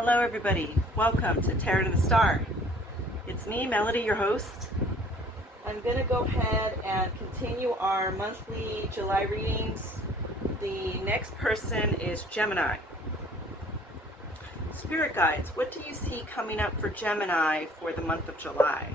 Hello everybody, welcome to Tarot and the Star. It's me, Melody, your host. I'm going to go ahead and continue our monthly July readings. The next person is Gemini. Spirit guides, what do you see coming up for Gemini for the month of July?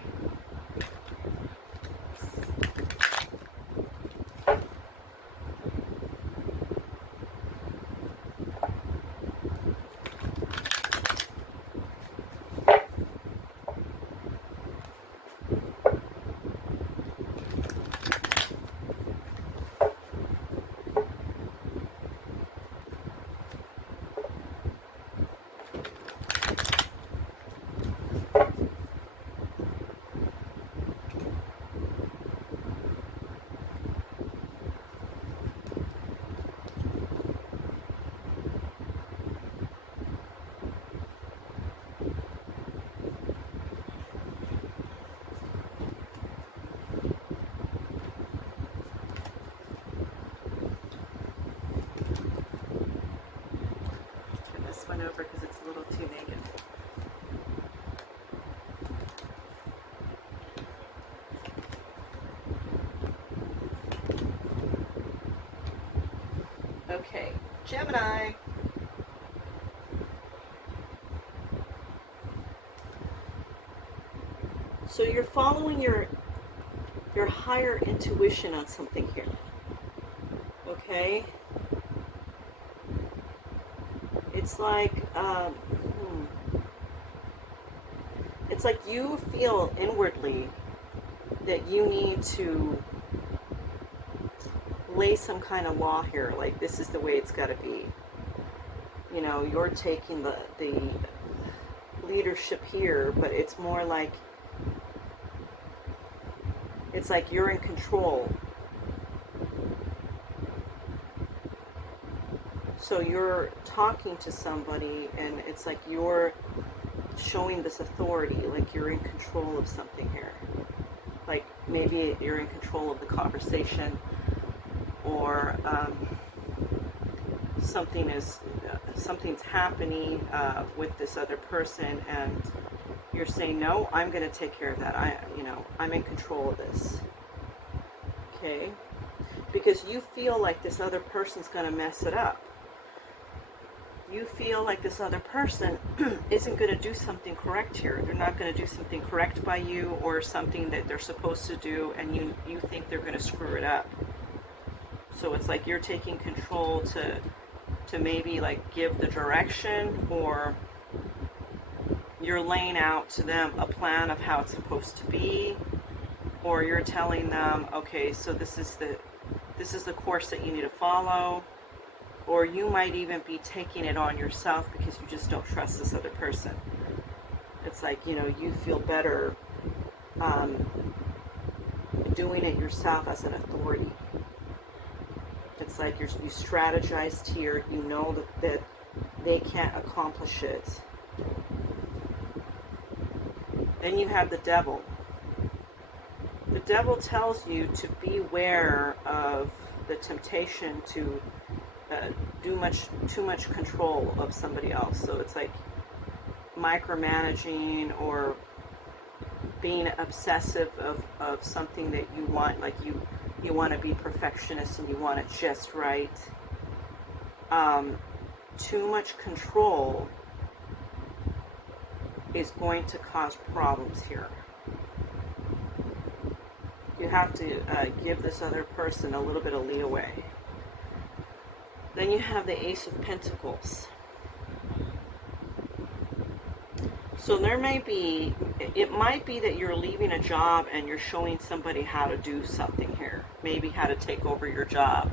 One over because it's a little too negative. Okay, Gemini. So you're following your higher intuition on something here. Okay? It's like you feel inwardly that you need to lay some kind of law here, like this is the way it's got to be. You know, you're taking the leadership here, but it's more like it's like you're in control. So you're talking to somebody and it's like you're showing this authority, like you're in control of something here. Like maybe you're in control of the conversation, or something's happening with this other person, and you're saying, no, I'm going to take care of that. I'm in control of this. Okay? Because you feel like this other person's going to mess it up. You feel like this other person isn't going to do something correct here. They're not going to do something correct by you, or something that they're supposed to do, and you think they're going to screw it up. So it's like you're taking control to maybe like give the direction, or you're laying out to them a plan of how it's supposed to be, or you're telling them, okay, so this is the course that you need to follow. Or you might even be taking it on yourself because you just don't trust this other person. It's like, you feel better doing it yourself as an authority. It's like you strategized here, you know that they can't accomplish it. Then you have the devil. The devil tells you to beware of the temptation to too much control of somebody else. So it's like micromanaging or being obsessive of something that you want, like you want to be perfectionist and you want it just right. Too much control is going to cause problems here. You have to give this other person a little bit of leeway. Then you have the Ace of Pentacles. So it might be that you're leaving a job and you're showing somebody how to do something here. Maybe how to take over your job.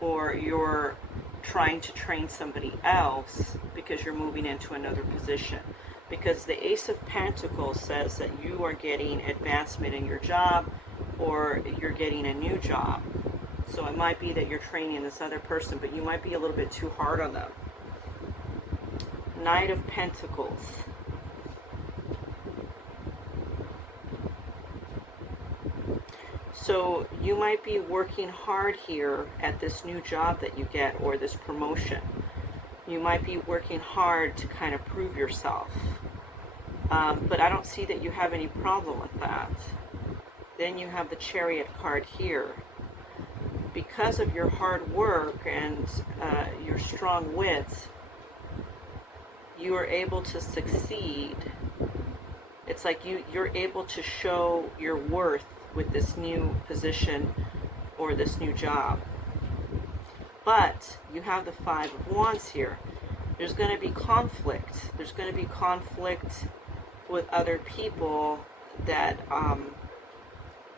Or you're trying to train somebody else because you're moving into another position. Because the Ace of Pentacles says that you are getting advancement in your job, or you're getting a new job. So it might be that you're training this other person, but you might be a little bit too hard on them. Knight of Pentacles. So you might be working hard here at this new job that you get, or this promotion. You might be working hard to kind of prove yourself. But I don't see that you have any problem with that. Then you have the Chariot card here. Because of your hard work and your strong wit, you are able to succeed. It's like you're able to show your worth with this new position or this new job. But you have the Five of Wands here. There's going to be conflict. There's going to be conflict with other people that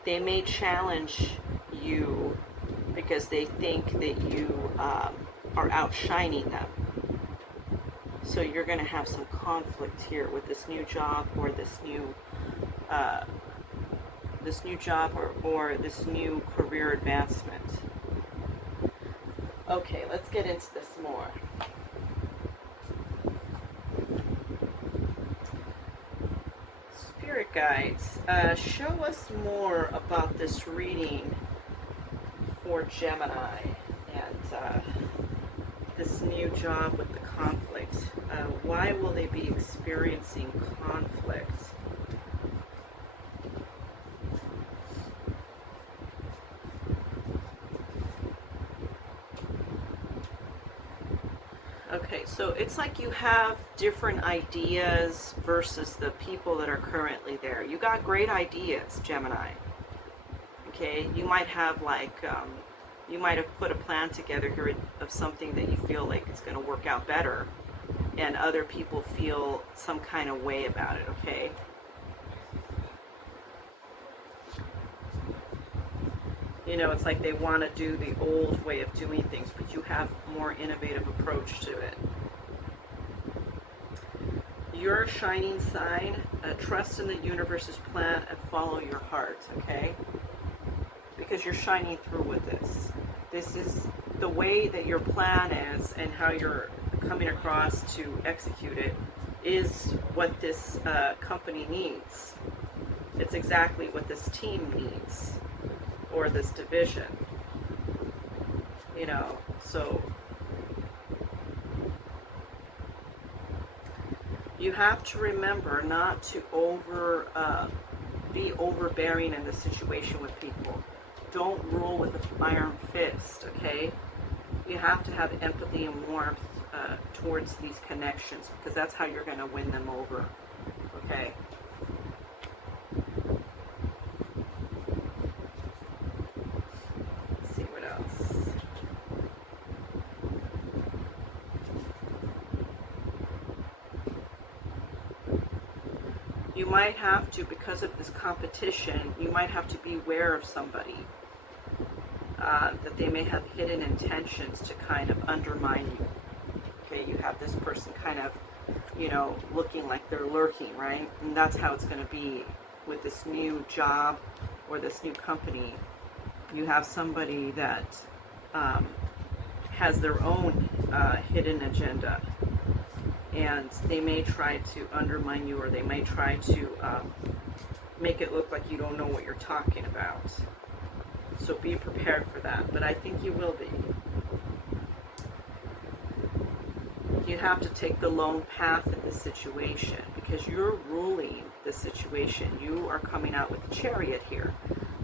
they may challenge you because they think that you are outshining them. So you're going to have some conflict here with this new job or this new job or this new career advancement. Okay, let's get into this more. Spirit guides, show us more about this reading for Gemini and this new job with the conflict. Why will they be experiencing conflict? Okay, so it's like you have different ideas versus the people that are currently there. You got great ideas, Gemini. Okay, you might have you might have put a plan together here of something that you feel like it's going to work out better, and other people feel some kind of way about it, okay? You know, it's like they want to do the old way of doing things, but you have a more innovative approach to it. Your shining sign, trust in the universe's plan and follow your heart, okay? Because you're shining through with this. This is the way that your plan is and how you're coming across to execute it is what this company needs. It's exactly what this team needs. Or this division, you know, so you have to remember not to be overbearing in this situation with people. Don't rule with an iron fist, okay? You have to have empathy and warmth towards these connections, because that's how you're going to win them over, okay? You might have to, because of this competition, you might have to be aware of somebody that they may have hidden intentions to kind of undermine you. Okay, you have this person kind of, you know, looking like they're lurking, right? And that's how it's going to be with this new job or this new company. You have somebody that has their own hidden agenda. And they may try to undermine you, or they may try to make it look like you don't know what you're talking about. So be prepared for that. But I think you will be. You have to take the lone path in this situation because you're ruling the situation. You are coming out with the Chariot here.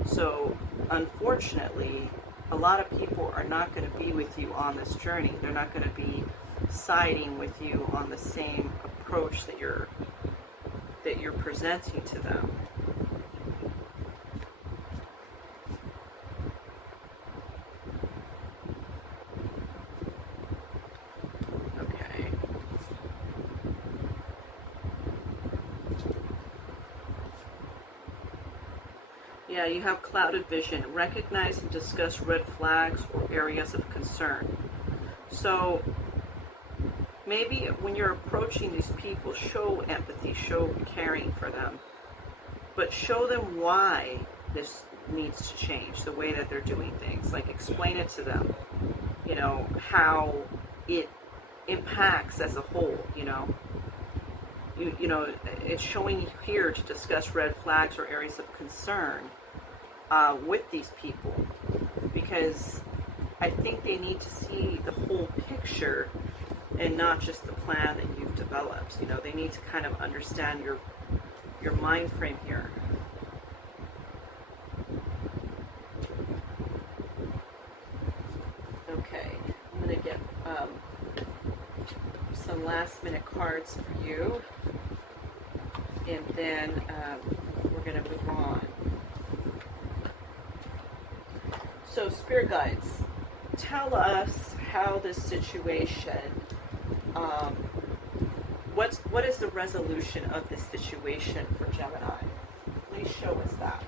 So unfortunately, a lot of people are not going to be with you on this journey. They're not going to be siding with you on the same approach that you're presenting to them. Okay. Yeah, you have clouded vision. Recognize and discuss red flags or areas of concern. So maybe when you're approaching these people, show empathy, show caring for them, but show them why this needs to change, the way that they're doing things. Like explain it to them, you know, how it impacts as a whole, you know. You know, it's showing you here to discuss red flags or areas of concern with these people, because I think they need to see the whole picture and not just the plan that you've developed. You know, they need to kind of understand your mind frame here. Okay, I'm going to get some last minute cards for you, and then we're going to move on. So, Spirit Guides, tell us how this situation, what is the resolution of this situation for Gemini? Please show us that.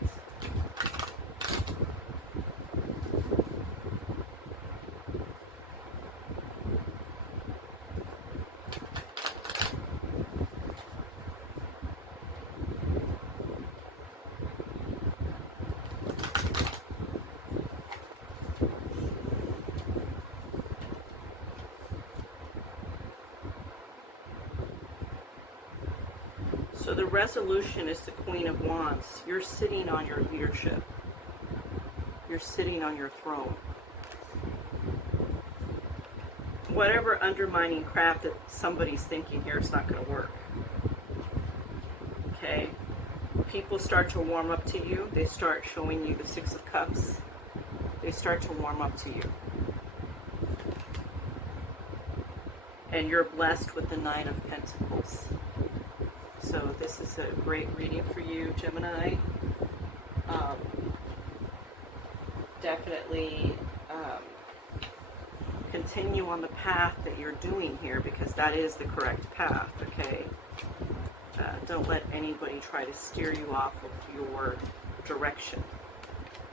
So the resolution is the Queen of Wands. You're sitting on your leadership. You're sitting on your throne. Whatever undermining crap that somebody's thinking here is not going to work. Okay? People start to warm up to you. They start showing you the Six of Cups. They start to warm up to you. And you're blessed with the Nine of Pentacles. So this is a great reading for you, Gemini. Definitely continue on the path that you're doing here, because that is the correct path, okay? Don't let anybody try to steer you off of your direction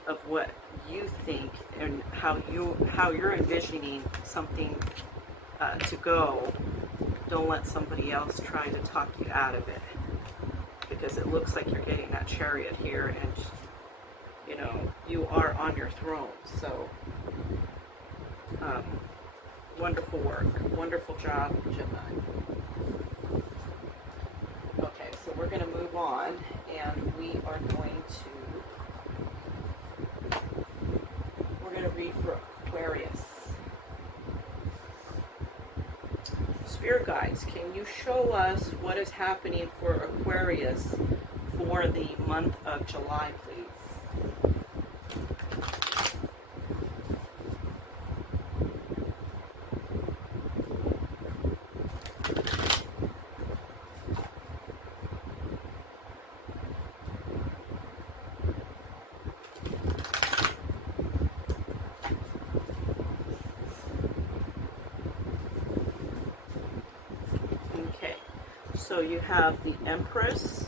of what you think and how you're envisioning something to go. Don't let somebody else try to talk you out of it, because it looks like you're getting that Chariot here, and you know, you are on your throne. So wonderful work, wonderful job, Gemini. Okay, so we're going to move on, and we're going to read for Aquarius. Spirit guides, can you show us what is happening for Aquarius for the month of July, please? So you have the Empress,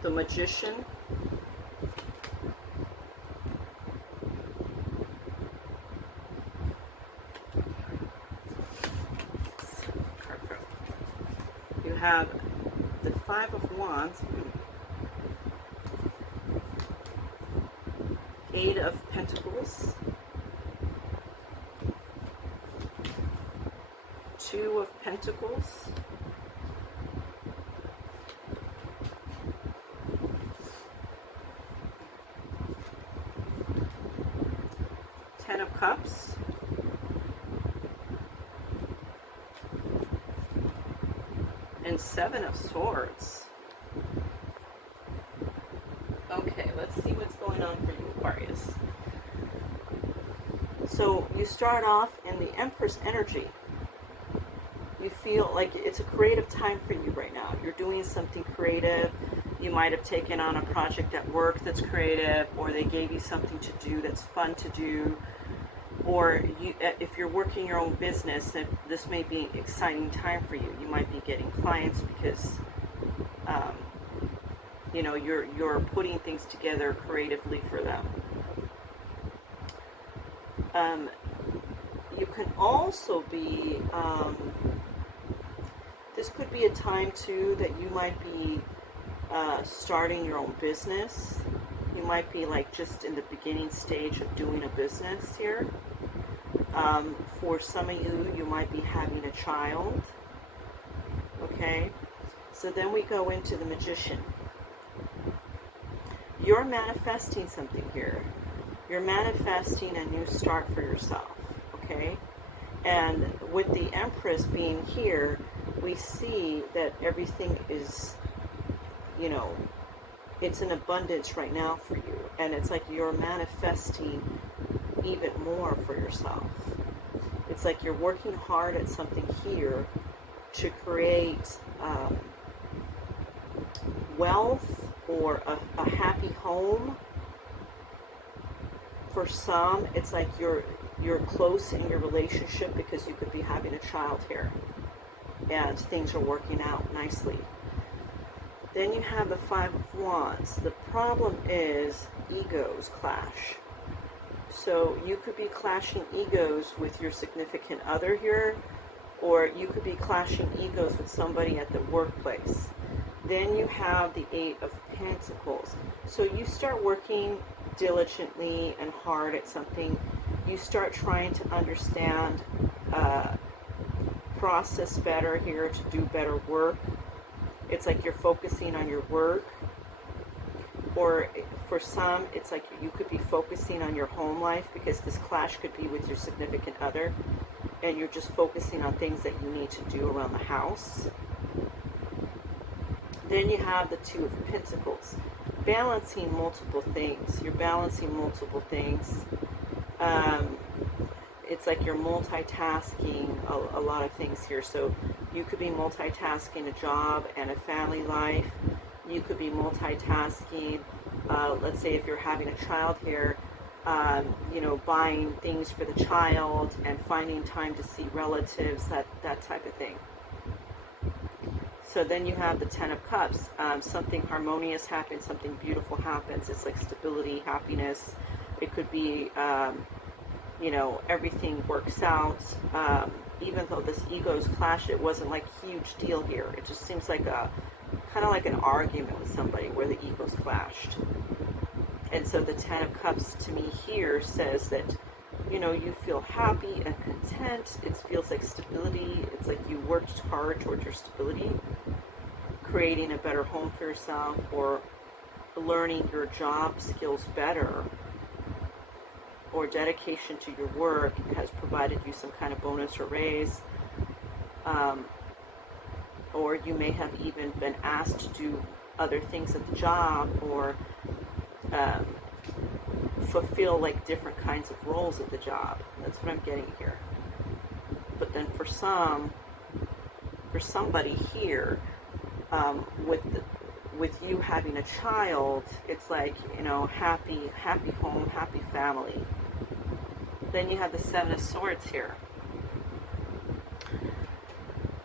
the Magician, you have the Five of Wands, Eight of Pentacles, Two of Pentacles, Ten of Cups, and Seven of Swords. Okay, let's see what's going on for you, Aquarius. So you start off in the Empress energy. You feel like it's a creative time for you right now. You're doing something creative. You might have taken on a project at work that's creative, or they gave you something to do that's fun to do. Or you, if you're working your own business, this may be an exciting time for you. You might be getting clients because, you know, you're putting things together creatively for them. You can also be... this could be a time, too, that you might be starting your own business. You might be, like, just in the beginning stage of doing a business here. For some of you, you might be having a child. Okay? So then we go into the Magician. You're manifesting something here. You're manifesting a new start for yourself. Okay? And with the Empress being here, we see that everything is, you know, it's an abundance right now for you. And it's like you're manifesting even more for yourself. It's like you're working hard at something here to create wealth or a happy home. For some, it's like you're close in your relationship because you could be having a child here and things are working out nicely. Then you have the Five of Wands. The problem is egos clash. So you could be clashing egos with your significant other here, or you could be clashing egos with somebody at the workplace. Then you have the Eight of Pentacles. So you start working diligently and hard at something. You start trying to understand, process better here to do better work. It's like you're focusing on your work. Or for some, it's like you could be focusing on your home life, because this clash could be with your significant other, and you're just focusing on things that you need to do around the house. Then you have the Two of Pentacles. Balancing multiple things. You're balancing multiple things. It's like you're multitasking a lot of things here. So you could be multitasking a job and a family life. You could be multitasking, let's say if you're having a child here, you know, buying things for the child and finding time to see relatives, that type of thing. So then you have the Ten of Cups. Something harmonious happens, something beautiful happens. It's like stability, happiness. It could be, you know, everything works out. Even though this egos clash, it wasn't like a huge deal here. It just seems like kind of like an argument with somebody where the egos clashed. And so the Ten of Cups to me here says that, you know, you feel happy and content. It feels like stability. It's like you worked hard towards your stability, creating a better home for yourself, or learning your job skills better, or dedication to your work has provided you some kind of bonus or raise. Or you may have even been asked to do other things at the job, or fulfill like different kinds of roles at the job. That's what I'm getting here. But then for somebody here, with you having a child, it's like, you know, happy home, happy family. Then you have the Seven of Swords here.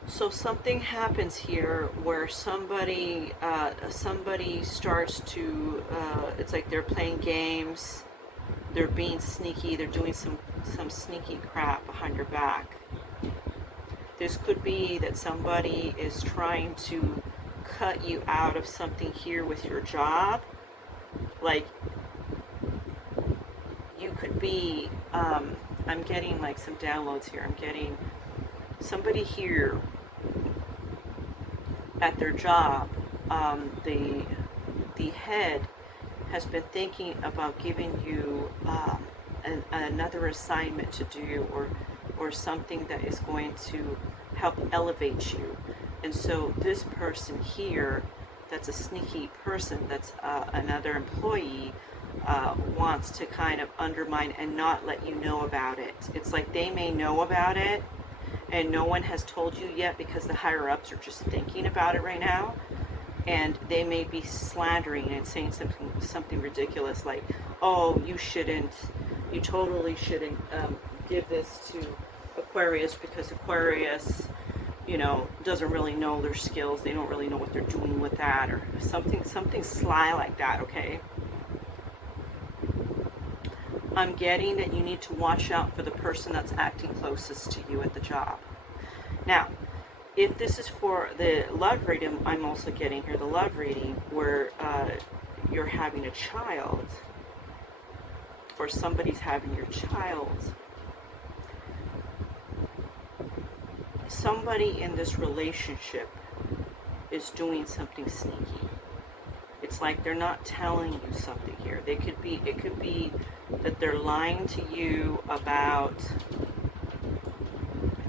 So something happens here where somebody starts to, it's like they're playing games, they're being sneaky, they're doing some sneaky crap behind your back. This could be that somebody is trying to cut you out of something here with your job. Like, you could be, I'm getting like some downloads here. I'm getting somebody here at their job, the head has been thinking about giving you another assignment to do, or something that is going to help elevate you. And so this person here, that's a sneaky person, that's another employee, wants to kind of undermine and not let you know about it. It's like they may know about it, and no one has told you yet because the higher ups are just thinking about it right now, and they may be slandering and saying something ridiculous like, oh, you totally shouldn't give this to Aquarius, because Aquarius, you know, doesn't really know their skills, they don't really know what they're doing with that, or something sly like that, okay? I'm getting that you need to watch out for the person that's acting closest to you at the job. Now, if this is for the love reading, I'm also getting here the love reading where you're having a child, or somebody's having your child. Somebody in this relationship is doing something sneaky. It's like they're not telling you something here. It could be that they're lying to you about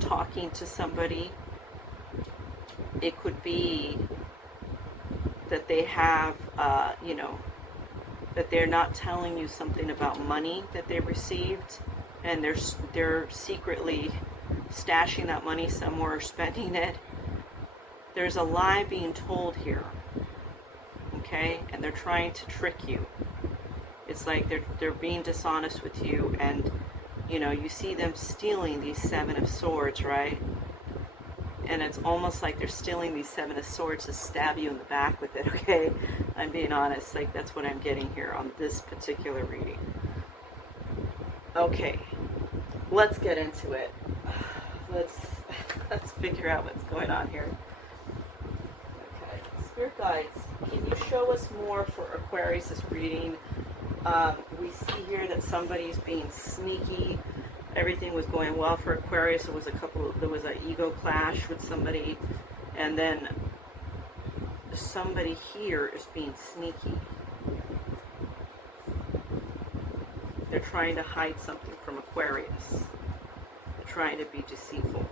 talking to somebody. It could be that they have, you know, that they're not telling you something about money that they received, and they're secretly stashing that money somewhere or spending it. There's a lie being told here, okay? And they're trying to trick you. It's like they're being dishonest with you, and you know, you see them stealing these Seven of Swords, right? And it's almost like they're stealing these Seven of Swords to stab you in the back with it, okay? I'm being honest, like that's what I'm getting here on this particular reading. Okay, let's get into it. Let's figure out what's going on here. Okay, Spirit guides, can you show us more for Aquarius' reading? We see here that somebody's being sneaky. Everything was going well for Aquarius. There was an ego clash with somebody, and then somebody here is being sneaky. They're trying to hide something from Aquarius. They're trying to be deceitful.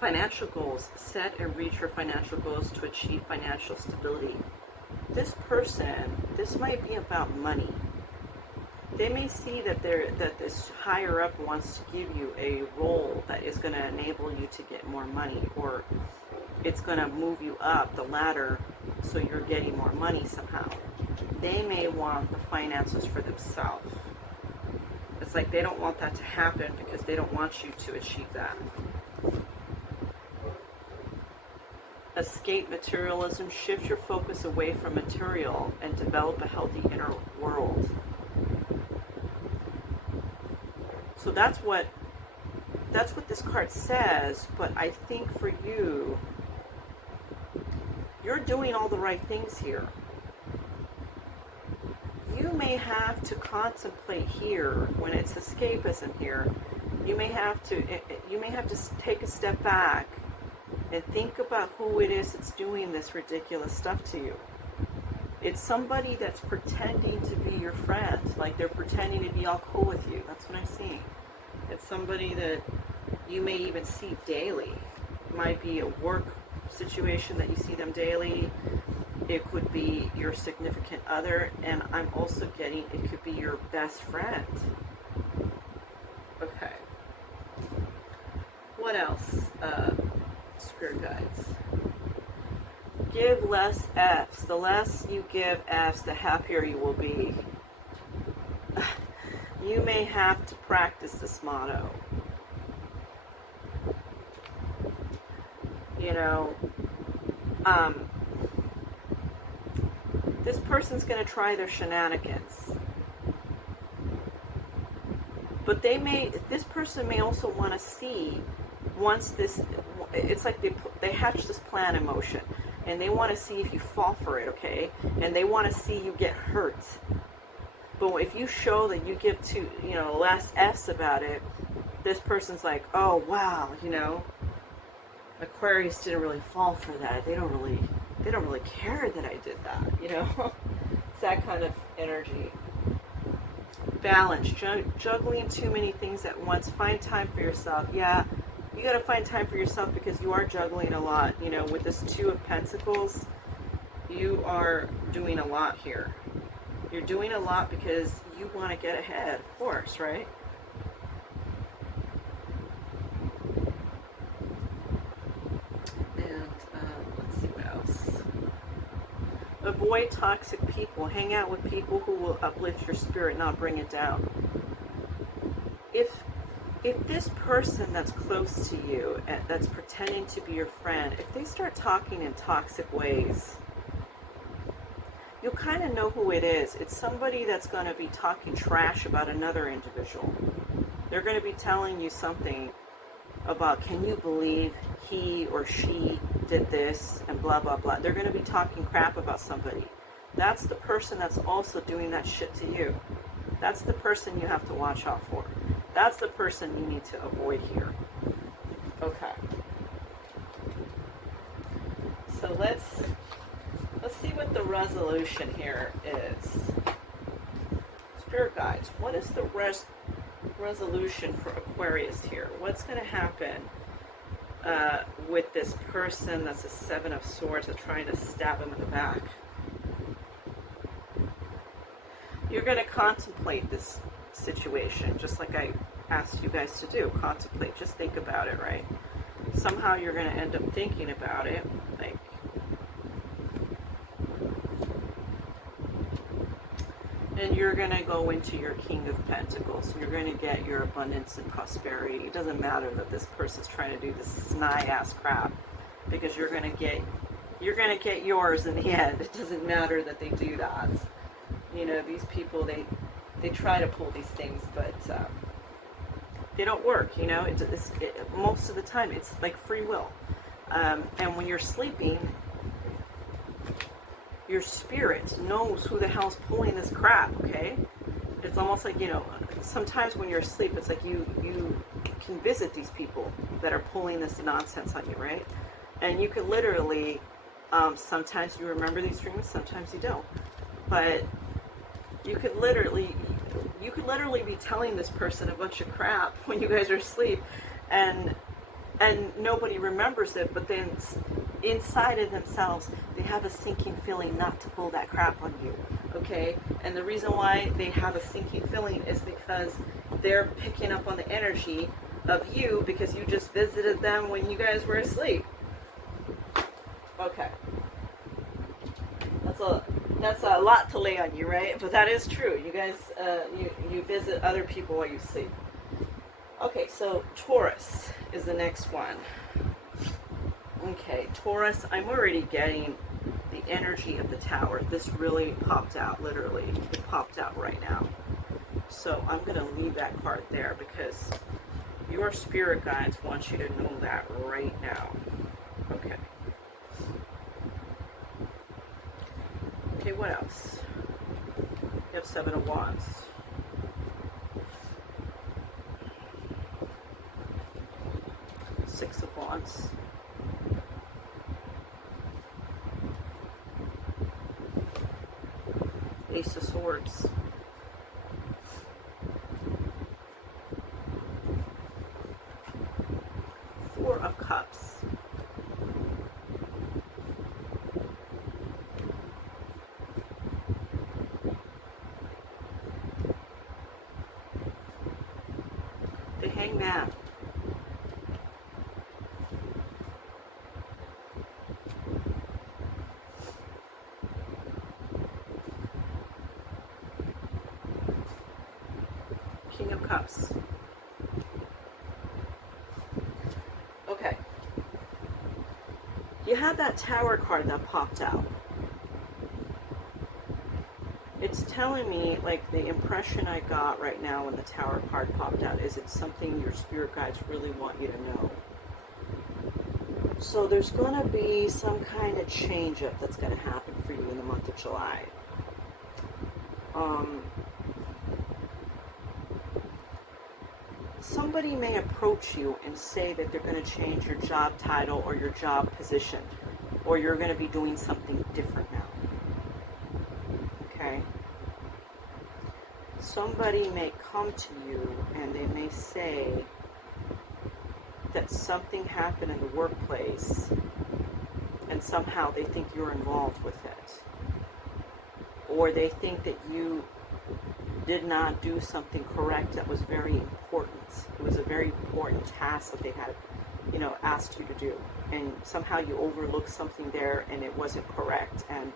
Financial goals. Set and reach your financial goals to achieve financial stability. This person, this might be about money. They may see that this higher up wants to give you a role that is going to enable you to get more money, or it's going to move you up the ladder so you're getting more money somehow. They may want the finances for themselves. It's like they don't want that to happen because they don't want you to achieve that. Escape materialism. Shift your focus away from material and develop a healthy inner world. So that's what this card says, but I think for you, you're doing all the right things here. You may have to contemplate here when it's escapism here. You may have to take a step back and think about who it is that's doing this ridiculous stuff to you. It's somebody that's pretending to be your friend, like they're pretending to be all cool with you. That's what I'm seeing. It's somebody that you may even see daily. It might be a work situation that you see them daily. It could be your significant other, and I'm also getting it could be your best friend. Okay. What else? Spirit guides. Give less F's. The less you give F's, the happier you will be. You may have to practice this motto. You know, this person's going to try their shenanigans. But this person may also want to see, once this, it's like they hatch this plan in motion, and they want to see if you fall for it, okay? And they want to see you get hurt. But if you show that you give less F's about it, this person's like, oh wow, Aquarius didn't really fall for that. They don't really care that I did that, It's that kind of energy. Balance, juggling too many things at once. Find time for yourself. Yeah, you got to find time for yourself because you are juggling a lot. With this Two of Pentacles, you are doing a lot here. You're doing a lot because you want to get ahead, of course, right? And let's see what else. Avoid toxic people. Hang out with people who will uplift your spirit, not bring it down. If this person that's close to you, that's pretending to be your friend, if they start talking in toxic ways, you'll kind of know who it is. It's somebody that's going to be talking trash about another individual. They're going to be telling you something about, can you believe he or she did this, and blah, blah, blah. They're going to be talking crap about somebody. That's the person that's also doing that shit to you. That's the person you have to watch out for. That's the person you need to avoid here. Okay. So let's see what the resolution here is. Spirit guides, what is the resolution for Aquarius here? What's going to happen with this person that's a Seven of Swords that's trying to stab him in the back? You're going to contemplate this situation, just like I asked you guys to do. Contemplate, just think about it, right? Somehow you're going to end up thinking about it, like, and you're going to go into your King of Pentacles. You're going to get your abundance and prosperity. It doesn't matter that this person's trying to do this snide-ass crap, because you're going to get yours in the end. It doesn't matter that they do that. You know, these people, they try to pull these things, but they don't work, you know. Most of the time, it's like free will. And when you're sleeping, your spirit knows who the hell's pulling this crap, okay? It's almost like, you know, sometimes when you're asleep, it's like you can visit these people that are pulling this nonsense on you, right? And you can literally, sometimes you remember these dreams, sometimes you don't. But you could literally be telling this person a bunch of crap when you guys are asleep, and nobody remembers it, but then inside of themselves, they have a sinking feeling not to pull that crap on you, okay? And the reason why they have a sinking feeling is because they're picking up on the energy of you because you just visited them when you guys were asleep. Okay. That's a lot to lay on you, right? But that is true. You guys, you visit other people while you sleep. Okay, so Taurus is the next one. Okay, Taurus, I'm already getting the energy of the Tower. This really popped out, literally. It popped out right now. So I'm going to leave that card there because your spirit guides want you to know that right now. Okay. Okay, what else? You have Seven of Wands. Six of Wands. Ace of Swords. Four of Cups. The Hangman. King of Cups. Okay. You had that Tower card that popped out. It's telling me, like, the impression I got right now when the Tower card popped out is it's something your spirit guides really want you to know. So there's going to be some kind of change up that's going to happen for you in the month of July. Somebody may approach you and say that they're going to change your job title or your job position, or you're going to be doing something different now. Okay? Somebody may come to you and they may say that something happened in the workplace and somehow they think you're involved with it. Or they think that you did not do something correct that was very important. It was a very important task that they had, you know, asked you to do. And somehow you overlooked something there and it wasn't correct. And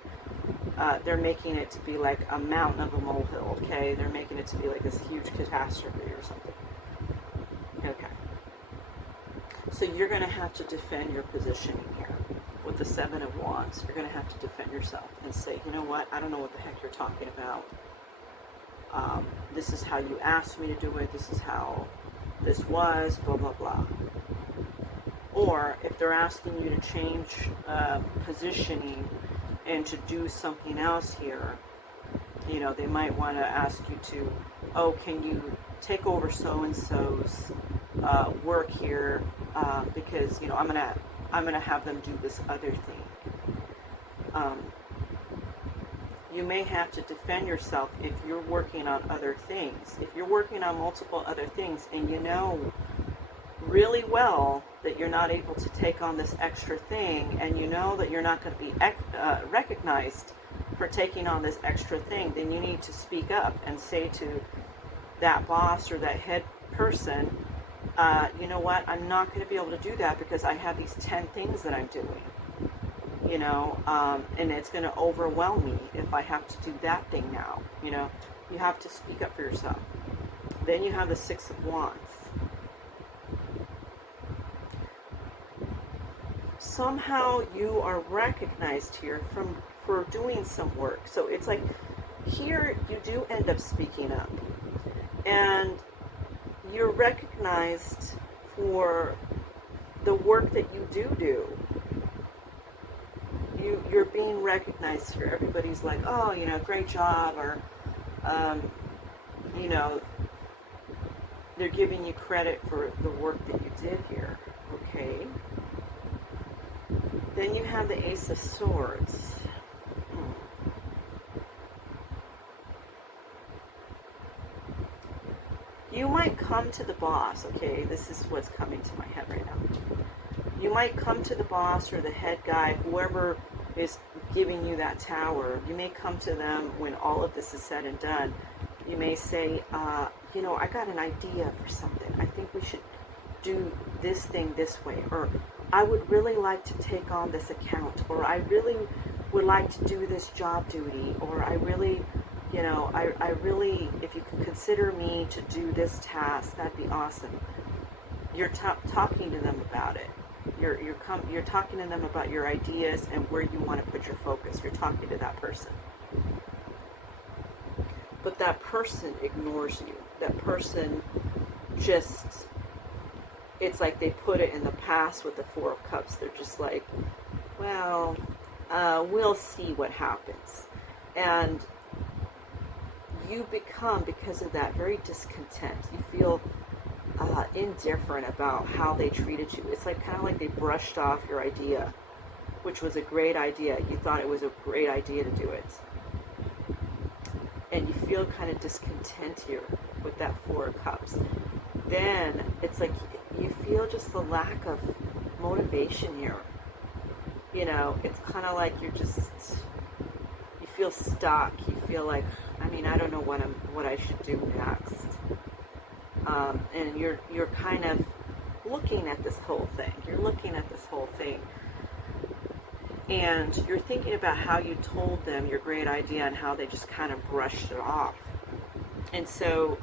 they're making it to be like a mountain of a molehill, okay? They're making it to be like this huge catastrophe or something. Okay. So you're going to have to defend your positioning here. With the Seven of Wands, you're going to have to defend yourself and say, you know what, I don't know what the heck you're talking about. This is how you asked me to do it. This is how this was, blah, blah, blah. Or if they're asking you to change positioning, and to do something else here. You know, they might want to ask you to, oh, can you take over so-and-so's work here, because, you know, I'm gonna have them do this other thing. You may have to defend yourself if you're working on other things. If you're working on multiple other things and you know really well that you're not able to take on this extra thing, and you know that you're not going to be recognized for taking on this extra thing, then you need to speak up and say to that boss or that head person, you know what, I'm not going to be able to do that because I have these 10 things that I'm doing. You know, and it's going to overwhelm me if I have to do that thing now. You know, you have to speak up for yourself. Then you have the Six of Wands. Somehow you are recognized here for doing some work. So it's like here you do end up speaking up, and you're recognized for the work that you do. You're being recognized here. Everybody's like, oh, you know, great job, or, you know, they're giving you credit for the work that you did here. Okay. Then you have the Ace of Swords. You might come to the boss, okay? This is what's coming to my head right now. You might come to the boss or the head guy, whoever is giving you that tower. You may come to them when all of this is said and done. You may say, you know, I got an idea for something. I think we should do this thing this way. Or I would really like to take on this account. Or I really would like to do this job duty. Or I really, you know, I really, if you can consider me to do this task, that'd be awesome. You're talking to them about it. You're talking to them about your ideas and where you want to put your focus. You're talking to that person. But that person ignores you. That person just, it's like they put it in the past with the Four of Cups. They're just like, well, we'll see what happens. And you become, because of that, very discontent. You feel indifferent about how they treated you. It's like kind of like they brushed off your idea, which was a great idea. You thought it was a great idea to do it. And you feel kind of discontent here with that Four of Cups. Then it's like you feel just the lack of motivation here. You know, it's kind of like you feel stuck. You feel like, I mean, I don't know what I should do next. And you're kind of looking at this whole thing. You're looking at this whole thing. And you're thinking about how you told them your great idea and how they just kind of brushed it off. And so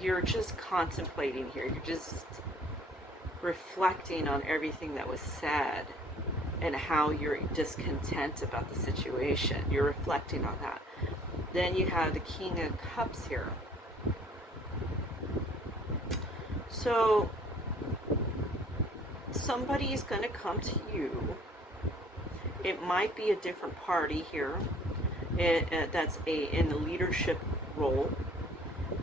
you're just contemplating here. You're just reflecting on everything that was said and how you're discontent about the situation. You're reflecting on that. Then you have the King of Cups here. So somebody is going to come to you. It might be a different party here that's in the leadership role.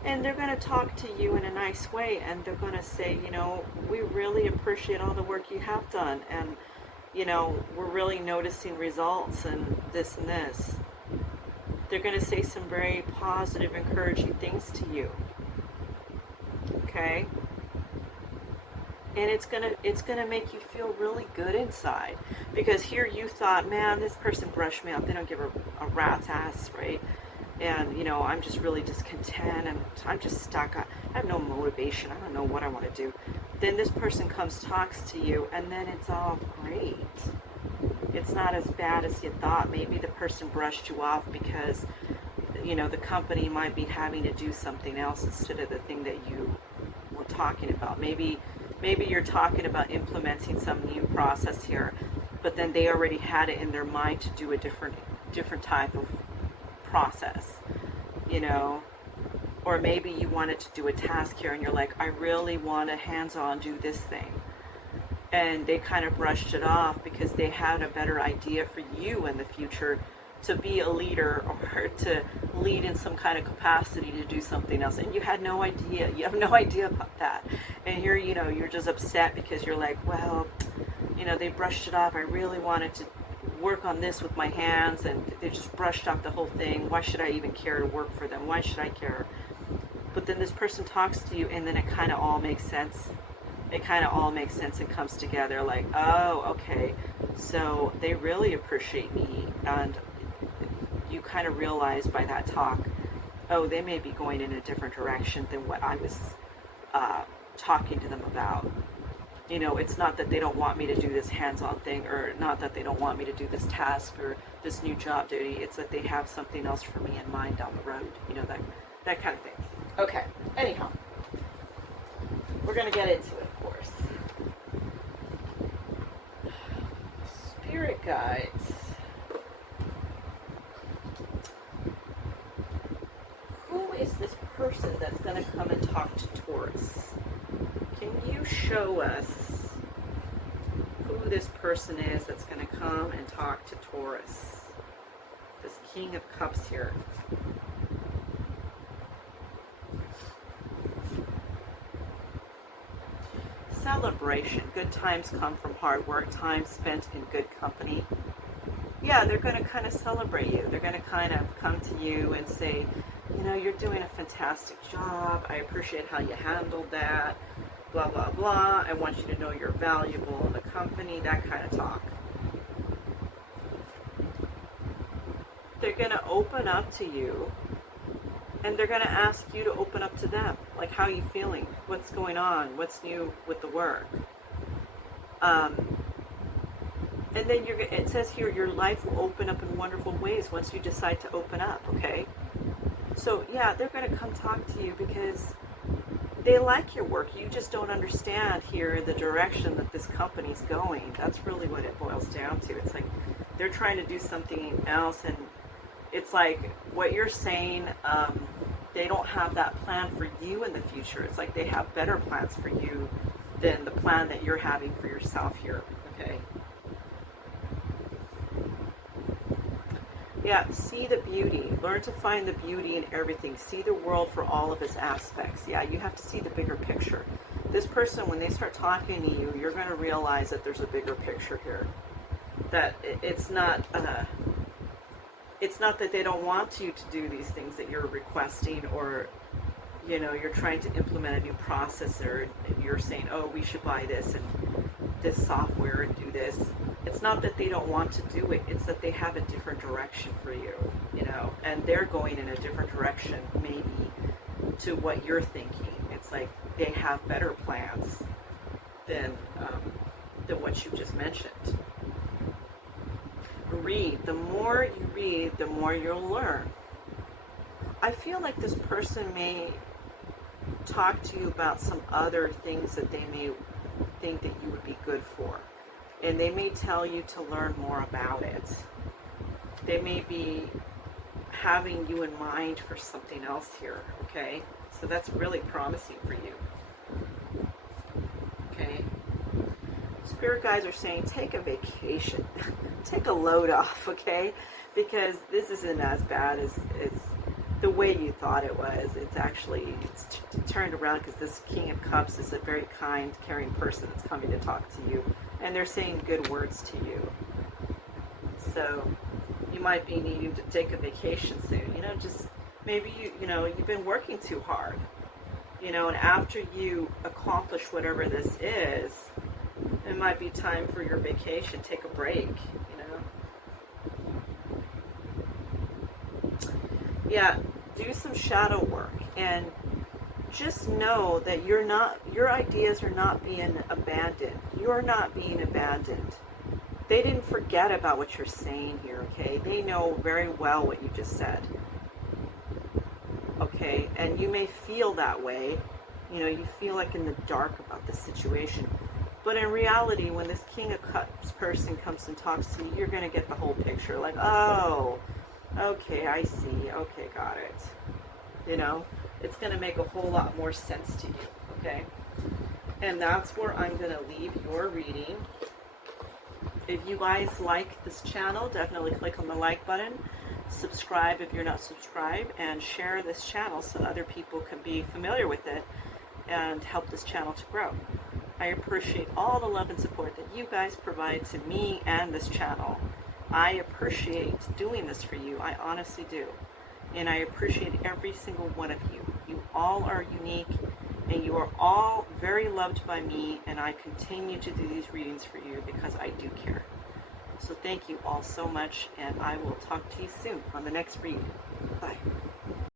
And they're going to talk to you in a nice way. And they're going to say, you know, we really appreciate all the work you have done. And, you know, we're really noticing results and this and this. They're going to say some very positive, encouraging things to you. Okay? And it's gonna make you feel really good inside, because here you thought, man, this person brushed me off. They don't give a rat's ass, right? And you know, I'm just really discontent, and I'm just stuck. I have no motivation. I don't know what I want to do. Then this person comes, talks to you, and then it's all great. It's not as bad as you thought. Maybe the person brushed you off because, you know, the company might be having to do something else instead of the thing that you were talking about. Maybe you're talking about implementing some new process here, but then they already had it in their mind to do a different type of process, you know. Or maybe you wanted to do a task here and you're like, I really want to hands-on do this thing. And they kind of brushed it off because they had a better idea for you in the future to be a leader or to lead in some kind of capacity to do something else, and you had no idea. You have no idea about that, and here, you know, you're just upset because you're like, well, you know, they brushed it off. I really wanted to work on this with my hands, and they just brushed off the whole thing. Why should I even care to work for them? Why should I care? But then this person talks to you, and then it kind of all makes sense. It kind of all makes sense and comes together, like, oh, okay, so they really appreciate me, and you kind of realize by that talk, oh, they may be going in a different direction than what I was talking to them about. You know, it's not that they don't want me to do this hands-on thing, or not that they don't want me to do this task or this new job duty. It's that they have something else for me in mind down the road. You know, that kind of thing. Okay, anyhow, we're going to get into it, of course. Spirit guides. Who is this person that's going to come and talk to Taurus? Can you show us who this person is that's going to come and talk to Taurus? This King of Cups here. Celebration. Good times come from hard work, time spent in good company. Yeah, they're going to kind of celebrate you. They're going to kind of come to you and say, you know, you're doing a fantastic job. I appreciate how you handled that. Blah, blah, blah. I want you to know you're valuable in the company. That kind of talk. They're going to open up to you, and they're going to ask you to open up to them. Like, how are you feeling? What's going on? What's new with the work? And then it says here, your life will open up in wonderful ways once you decide to open up, okay? So, yeah, they're going to come talk to you because they like your work. You just don't understand here the direction that this company's going. That's really what it boils down to. It's like they're trying to do something else, and it's like what you're saying, they don't have that plan for you in the future. It's like they have better plans for you than the plan that you're having for yourself here, okay? Yeah, see the beauty. Learn to find the beauty in everything. See the world for all of its aspects. Yeah, you have to see the bigger picture. This person, when they start talking to you, you're going to realize that there's a bigger picture here. That it's not that they don't want you to do these things that you're requesting, or, you know, you're trying to implement a new process, or you're saying, oh, we should buy this and this software and do this. It's not that they don't want to do it. It's that they have a different direction for you, you know, and they're going in a different direction maybe to what you're thinking. It's like they have better plans than what you just mentioned. Read. The more you read, the more you'll learn. I feel like this person may talk to you about some other things that they may think that you would be good for. And they may tell you to learn more about it. They may be having you in mind for something else here, okay? So that's really promising for you. Okay? Spirit guides are saying, take a vacation. Take a load off, okay? Because this isn't as bad as the way you thought it was. It's actually, it's turned around, because this King of Cups is a very kind, caring person that's coming to talk to you. And they're saying good words to you. So you might be needing to take a vacation soon. You know, just maybe you've been working too hard. You know, and after you accomplish whatever this is, it might be time for your vacation. Take a break, you know. Yeah, do some shadow work, and just know that your ideas are not being abandoned. You're not being abandoned. They didn't forget about what you're saying here, okay? They know very well what you just said. Okay, and you may feel that way. You know, you feel like in the dark about the situation. But in reality, when this King of Cups person comes and talks to you, you're going to get the whole picture. Like, oh, okay, I see. Okay, got it. You know, it's going to make a whole lot more sense to you, okay? And that's where I'm going to leave your reading If you guys like this channel, definitely click on the like button. Subscribe if you're not subscribed, and share this channel so other people can be familiar with it and help this channel to grow. I appreciate all the love and support that you guys provide to me and this channel. I appreciate doing this for you. I honestly do. And I appreciate every single one of you. You all are unique, and you are all very loved by me, and I continue to do these readings for you because I do care. So thank you all so much, and I will talk to you soon on the next reading. Bye.